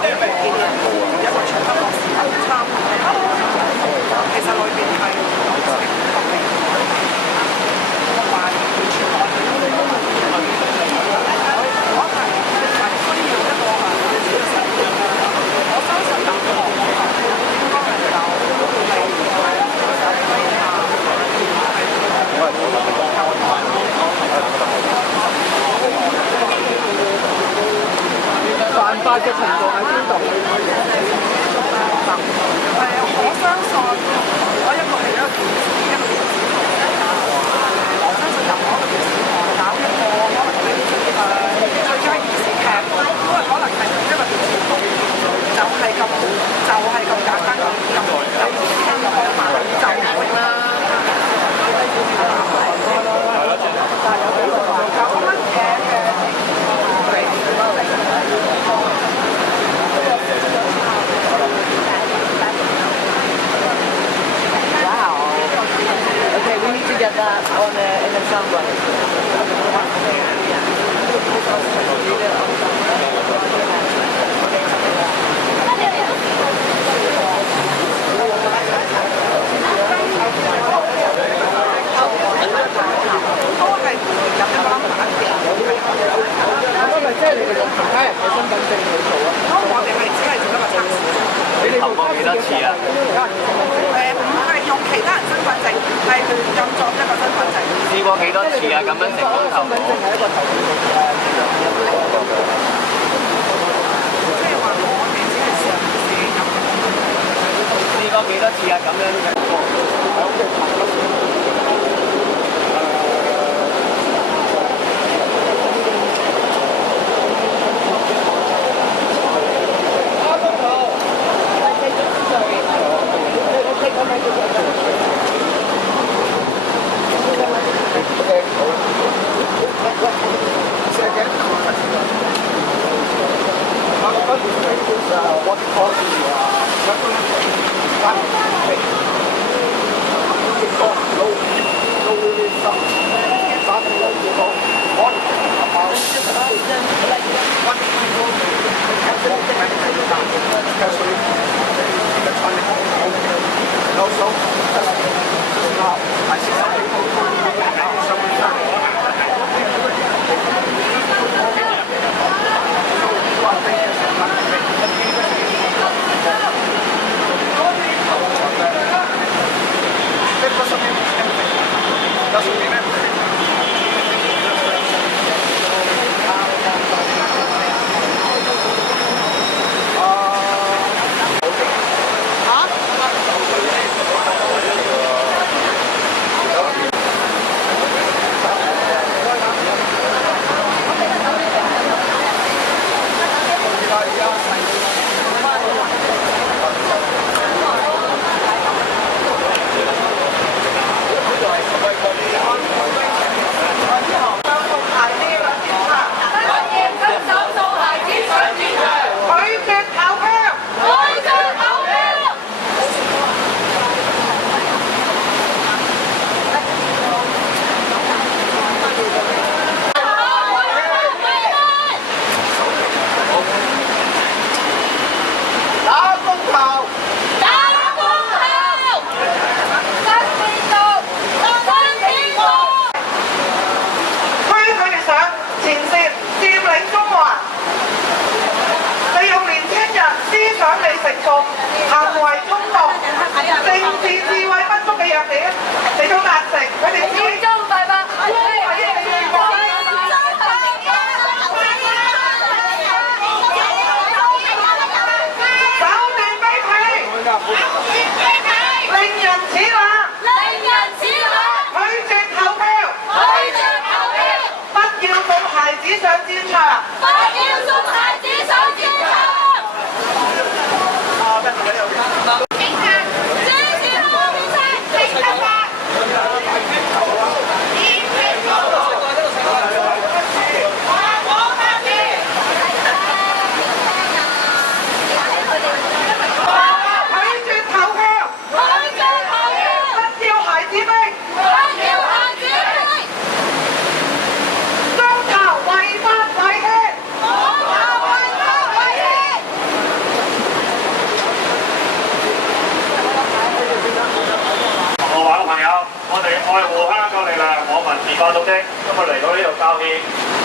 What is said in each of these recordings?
一個全德國市民參與嘅，其實裏邊係合理，同埋完全外面都冇問題。我係需要一個我相信任何應該係有犯法嘅程度喺邊度？我相信如果一個係一個電子我相信任何一個電子搞一個可能係最佳電視劇，都係可能係一個電視劇，就係咁簡單咁輕咁開碼就會啦。但係有幾個搞乜嘢嘅？Okay, we need to get that on in the soundboard.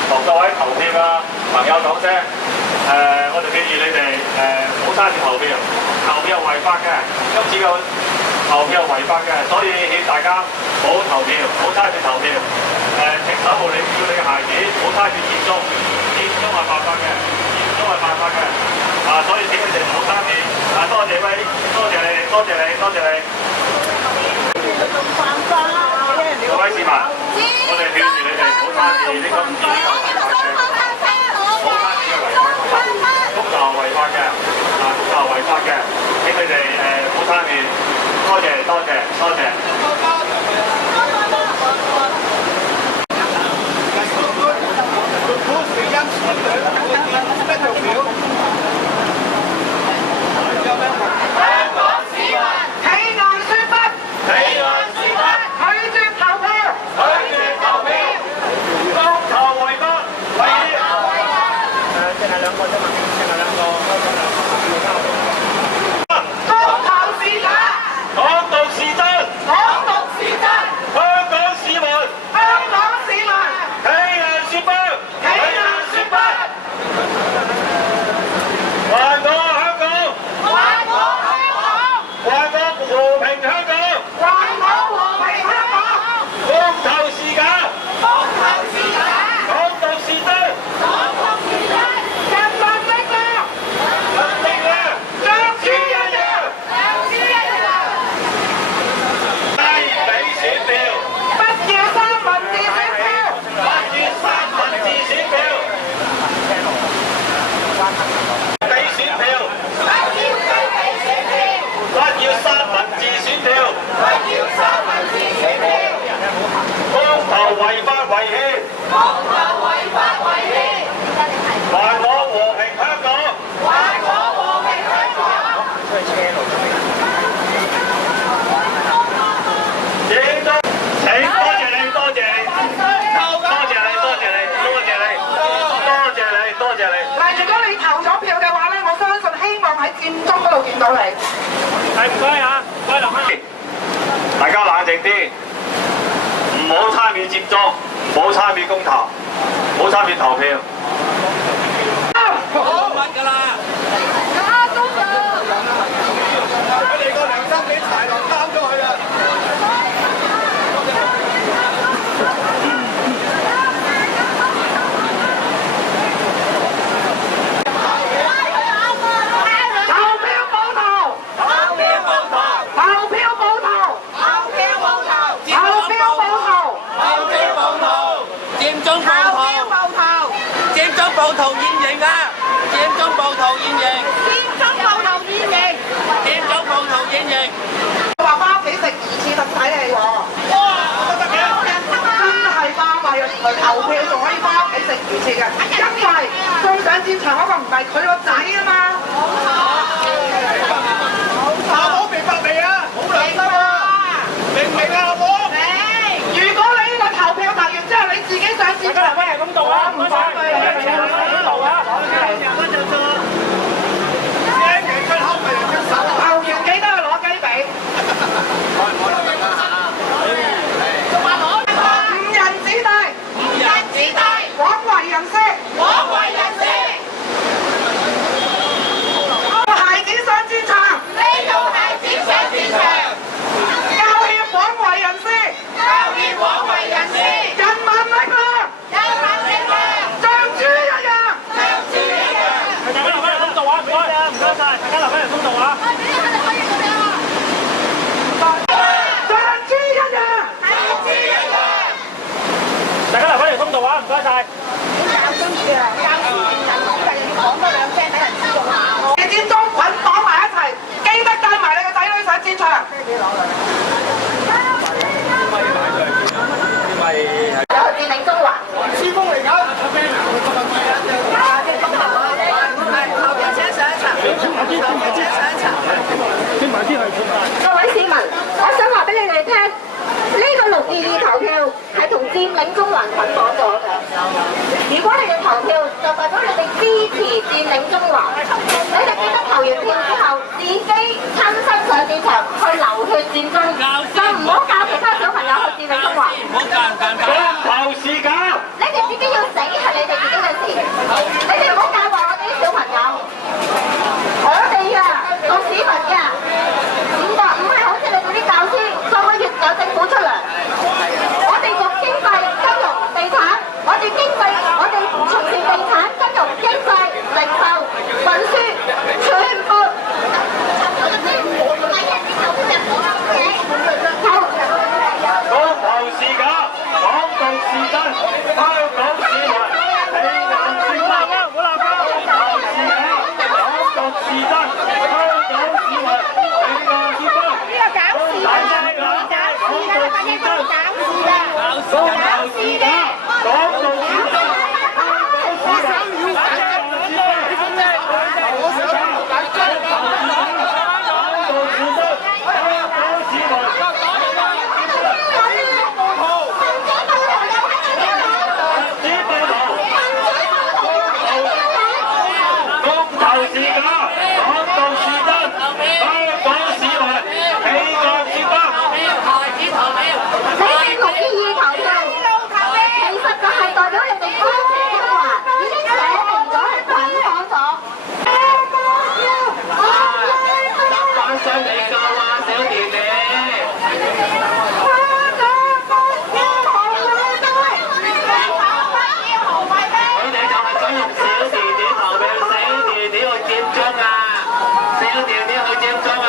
同各位投票嘅朋友講聲，我哋建議你哋唔好參與投票，投票係違法嘅，今次嘅投票係違法嘅，所以勸大家唔好投票，唔好參與投票。請守護你要你嘅孩子，唔好參與佔中，佔中係犯法嘅，佔中係犯法嘅。所以請你哋唔好參與。多謝你，多謝你，多謝你，多謝你。各位市民，我哋勸住你哋唔好參與呢個唔好參與嘅違法，公投係違法嘅，公投係違法嘅，請你哋唔好參與。多謝，多謝，多謝。見到你，係唔該嚇，唔該林生。大家冷靜啲，唔好參與佔中，唔好參與公投，唔好參與投票。好乜㗎啦？佢哋個良心俾豺狼擔咗佢啦！暴徒現形啊！佔中暴徒現形，佔中暴徒現形，佔中暴徒現形。話翻屋企食2次特使嚟喎，哇！真係巴閉啊！原來投票仲可以翻屋企食2次嘅，因為送上戰場嗰個唔係佢個仔啊嘛。阿寶明白未啊？好良心啊！明唔明啊？阿寶？明。如果你呢個投票投完之後，你自己上戰場，咩咁做啊？唔該曬。唔該晒。佔中捆綁埋一齊，記得帶埋你個仔女上戰場。有佔領中環，師風嚟㗎。後邊車上一層，後邊車上一層。各位市民，我想話俾你哋聽。呢個622投票係同佔領中環捆綁咗嘅。如果你哋投票，就代表你哋支持佔領中環。你哋記得投完票之後，自己親身上戰場去流血戰爭，就唔好教其他小朋友去佔領中環。唔好教人。公投是假。你哋自己要死係你就是假，講到是真。香港市民氣昂接得。你哋622投票，其實就係代表你哋光復中華已經寫明咗係捆綁咗。反雙你夠啊，小弟弟！佢哋就係想用小弟弟投票，小弟弟去佔中啊！小弟弟去佔中啊！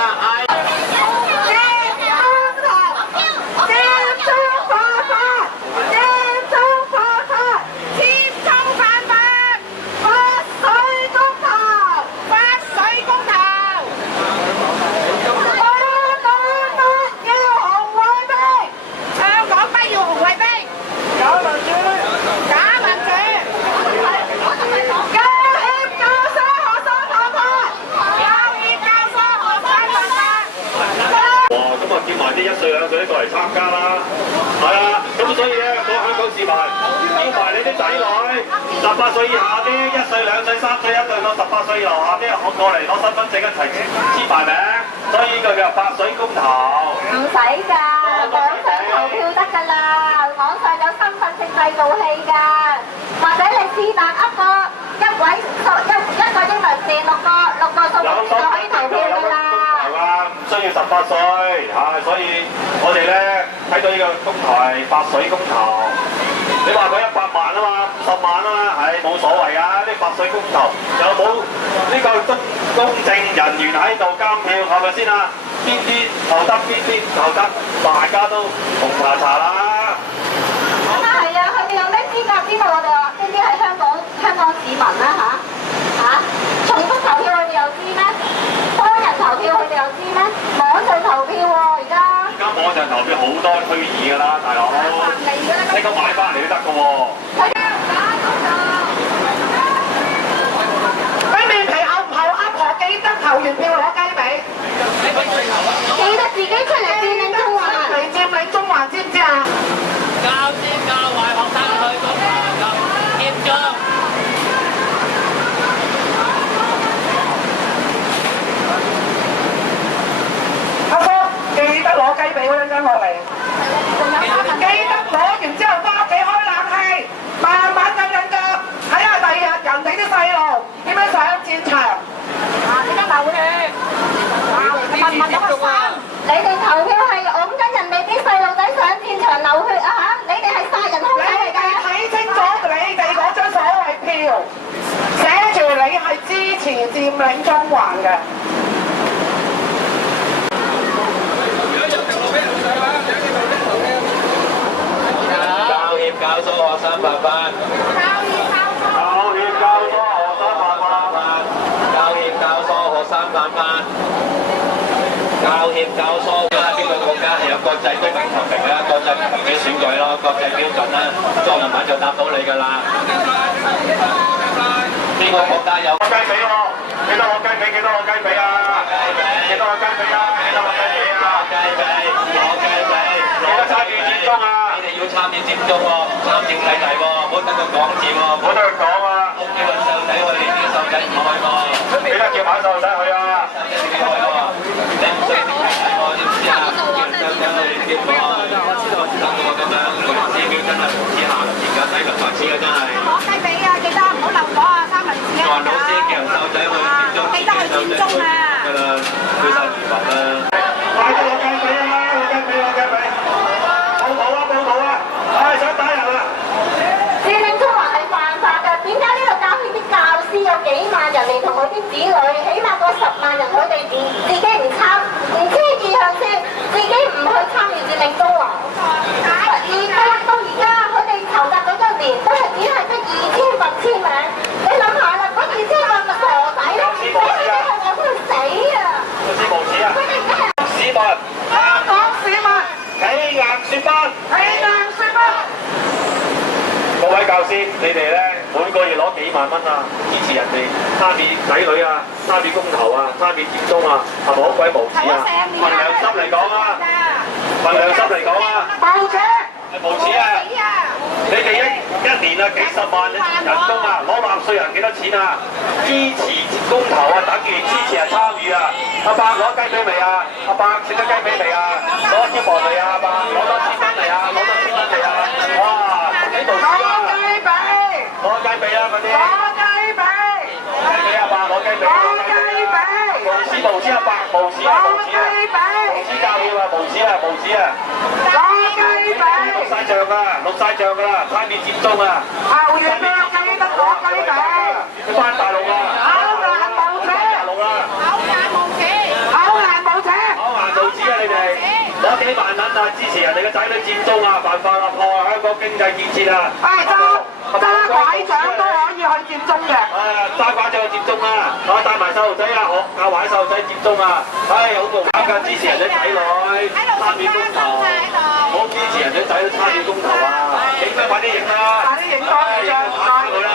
叫埋啲1歲2歲過嚟參加啦，係啊，咁所以咧，各位香港市民，叫埋你啲仔女，18歲以下啲1歲2歲3歲1歲到18歲以下啲，我過嚟攞身份證一齊簽埋名，所以呢個叫白水公投。唔使㗎，網上投票得㗎啦，網上有身份證製造器㗎，或者你是但噏個一個英文字6個數目就可以投票㗎啦。唔需要18歲嚇，所以我哋咧睇到呢個公投係白水公投。你話佢100萬啊嘛，50萬啊嘛，係冇所謂啊！啲白水公投有冇呢個公正人員喺度監票係咪先啊？邊啲投得，邊啲投得，大家都紅查查啦。咁啊係啊，佢哋有咩資格知道我哋話邊啲係香港市民啦嚇？重複投票佢哋又知咩？多人投票佢哋又知咩？網上投票喎而家。而家網上投票好多虛擬㗎啦，大佬。你咁買翻嚟都得㗎喎。佢面皮厚唔厚？阿婆記得投完票攞雞髀，記得自己出嚟佔領中環。嚟佔領中環知唔知啊？教師教壞學生去公投佔中。阿叔記得攞雞髀嗰陣間落嚟，記得攞完之後翻屋企開冷氣，慢慢咁忍腳，睇下第二日人哋啲細路點樣上戰場。點解流血？問咗個心。你哋投票係擁緊人哋啲細路仔上戰場流血啊嚇！你哋係殺人兇手嚟㗎！睇清楚你哋嗰張所謂票，寫住你係支持佔領中環嘅。教唆學生辦法，教協教唆學生辦法，教協教唆學生辦法，教協教唆邊個國家係有國際公民提名啦，國際嘅選舉咯，國際標準啦，作文版就答到你㗎啦。邊個國家有？雞髀喎，幾多個雞髀？幾多個雞髀啊？幾多個雞髀啊？幾多個雞髀啊？雞髀，攞雞髀，幾多參與佔中啊？你哋要參與佔中喎，參政契弟喎，唔好得個講字喎，唔好得佢講啊！屋企揾細路仔去，啲細路仔唔去喎。記得叫埋細路仔去啊！你唔需要啲契弟喎，知唔知啊？叫細路仔去結果，咁樣類似標真係無恥下流，而家低能白痴嘅真係。攞雞髀啊！記得唔好漏咗啊！三文治啊！話老師叫細路仔去佔中，記得去佔中啊！㗎啦，推晒漁民啦。快啲攞雞髀啊！攞雞髀，攞雞髀！報道啊！報道啊！唉，想打人啊！佔領中環係犯法㗎，點解呢度教協啲教師有幾萬人嚟同佢啲子女，起碼過10萬人，佢哋自己唔知意向先，自己唔去參與佔領中環。到而家，佢哋籌集咗1年，都係只係得2800簽名。你諗下啦，嗰2800咪傻仔咯，你哋係講佢死啊！無恥無恥啊！佢哋而家係市民，香港市民，企硬説不！起硬説不！各位教師，你哋咧每個月攞幾萬蚊啊，支持人哋參與仔女啊，參與公投啊，參與佔中啊，係咪好鬼無恥啊？憑良心嚟講啊！憑良心嚟講啊！報者，係無恥啊！你哋一年啊幾十萬人工啊，攞納稅人幾多錢啊？支持公投啊，等於支持係參與啊！阿伯攞雞髀未啊？阿伯食咗雞髀未啊？攞咗支房未啊？阿伯攞多千蚊嚟啊！攞多千蚊嚟啊！哇！喺度試啊！攞雞髀啊！嗰啲攞雞髀阿伯攞雞髀，無恥阿伯，無恥啊！無恥教曉啊！無恥啊！無恥啊！錄晒像啊！錄晒像㗎啦！差別佔中啊！你翻大陸啊！考硬造紙啊！你哋攞幾萬蚊啊！支持人哋嘅仔女佔中啊！犯法啊！破壞香港經濟建設啊！揸拐杖都可以去佔中嘅。揸拐杖去佔中啊！我帶埋細路仔啊，學教壞細路仔佔中啊！唉，好無搞㗎！支持人哋仔女參與公投，好支持人哋仔女參與公投啊！影咩？快啲影啦！快啲影多啲張，打佢啦！